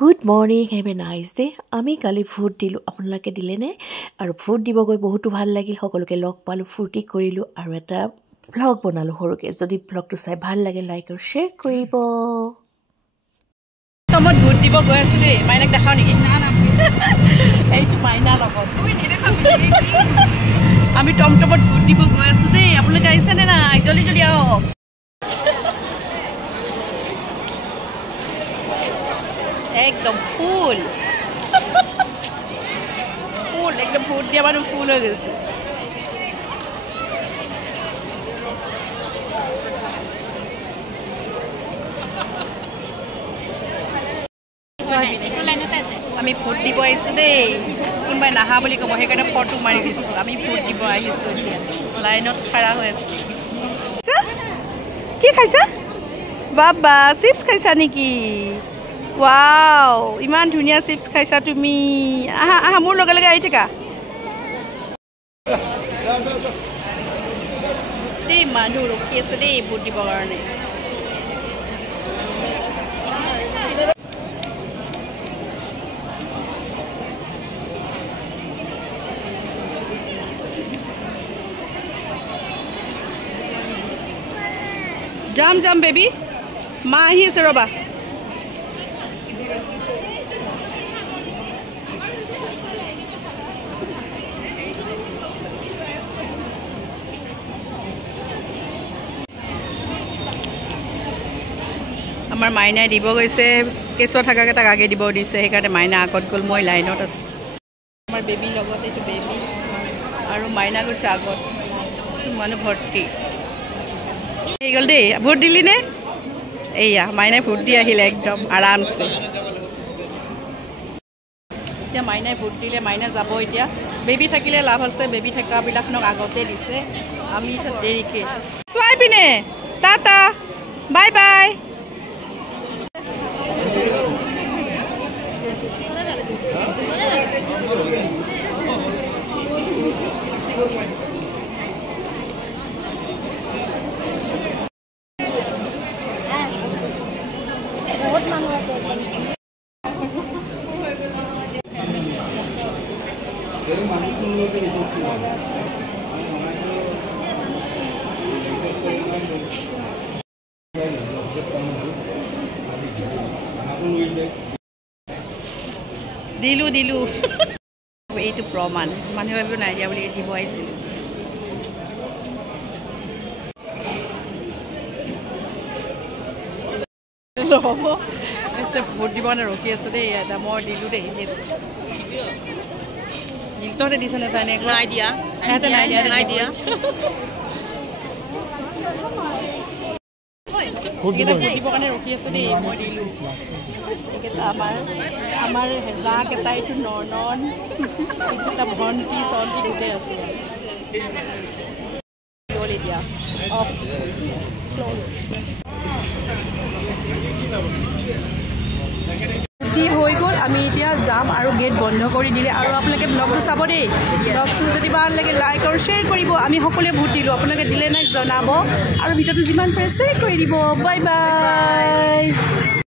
Good morning, have a nice day. আমি কালি vote দিলোঁ, আপোনালোকে দিলেনে? আৰু ভোট দিবগৈ বহুতো ভাল লাগিল, সকলোকে লগ পালোঁ, ফূৰ্তি কৰিলোঁ আৰু এটা ভ্লগ বনালোঁ সৰুকৈ। যদি ভ্লগটো চাই ভাল লাগে লাইক আৰু শ্বেয়াৰ কৰিব। মই ভোট দিব গৈ আছোঁ দেই। মাইনাক দেখাওঁ নেকি? এইটো মাইনাৰ লগত আমি টমটমত ভোট দিব গৈ আছোঁ দেই। আপোনালোকে আহিছেনে নাই? জলদি জলদি আহক। একদম ফুল ফুল একদম ভোট দিয়া মানুহ ফুল হৈ গৈছে। আমি ভোট দিব আহিছোঁ দেই। কোনোবাই নাহা বুলি ক'ব, সেইকাৰণে ফটো মাৰি দিছোঁ। আমি ভোট দিব আহিছোঁ, এতিয়া লাইনত খাৰা হৈ আছোঁ। কি খাইছা? বাবা চিপছ খাইছা নেকি? ৱাও, ইমান ধুনীয়া চিপছ খাইছা তুমি। আহা আহা, মোৰ লগে লগে আহি থাকা দেই। মানুহ ৰখি আছে দেই ভোট দিবৰ কাৰণে। যাম যাম বেবী, মা আহি আছে ৰ'বা। আমাৰ মাইনাই দিব গৈছে, কেঁচুৱা থাকাকেইটাক আগে দিব দিছে, সেইকাৰণে মাইনা আগত গ'ল, মই লাইনত আছোঁ। আমাৰ বেবীৰ লগত এইটো বেবী আৰু মাইনা গৈছে আগত, মানুহ ভৰ্তি হৈ গ'ল দেই। ভোট দিলি নে? এইয়া মাইনাই ভোট দি আহিলে একদম আৰামছে। এতিয়া মাইনাই ভোট দিলে, মাইনা যাব এতিয়া। বেবী থাকিলে লাভ আছে, বেবী থকাবিলাকনক আগতে দিছে, আমি দেৰিকে। চোৱাই পিনে টাটা, বাই বাই। দিলোঁ দিলোঁ এইটো প্ৰমাণ। মানুহে ভাবিব নাই দিয়া বুলি দিব আহিছিলোঁ। হ'ব এতিয়া ভোট দিব কাৰণে ৰখি আছে দেই। এটা মই দিলোঁ দেই। তহঁতে দিছ নে যায়? নাই দিয়া, সিহঁতে নাই দিয়া, নাই দিয়া। ভোট দিবৰ কাৰণে ৰখি আছে দেই, মই দিলোঁ। এইকেইটা আমাৰ জাকেইটা, এইটো নন, এইকেইটা ভণ্টি চণ্টি গোটেই আছে। এতিয়া অফ ক্ল'জ হৈ গ'ল। আমি এতিয়া যাম আৰু গেট বন্ধ কৰি দিলে। আৰু আপোনালোকে ব্লগটো চাব দেই। ব্লগটো যদি ভাল লাগে লাইক আৰু শ্বেয়াৰ কৰিব। আমি সকলোৱে ভোট দিলোঁ, আপোনালোকে দিলে নাই জনাব আৰু ভিডিঅ'টো যিমান পাৰে শ্বেয়াৰ কৰি দিব। Bye bye.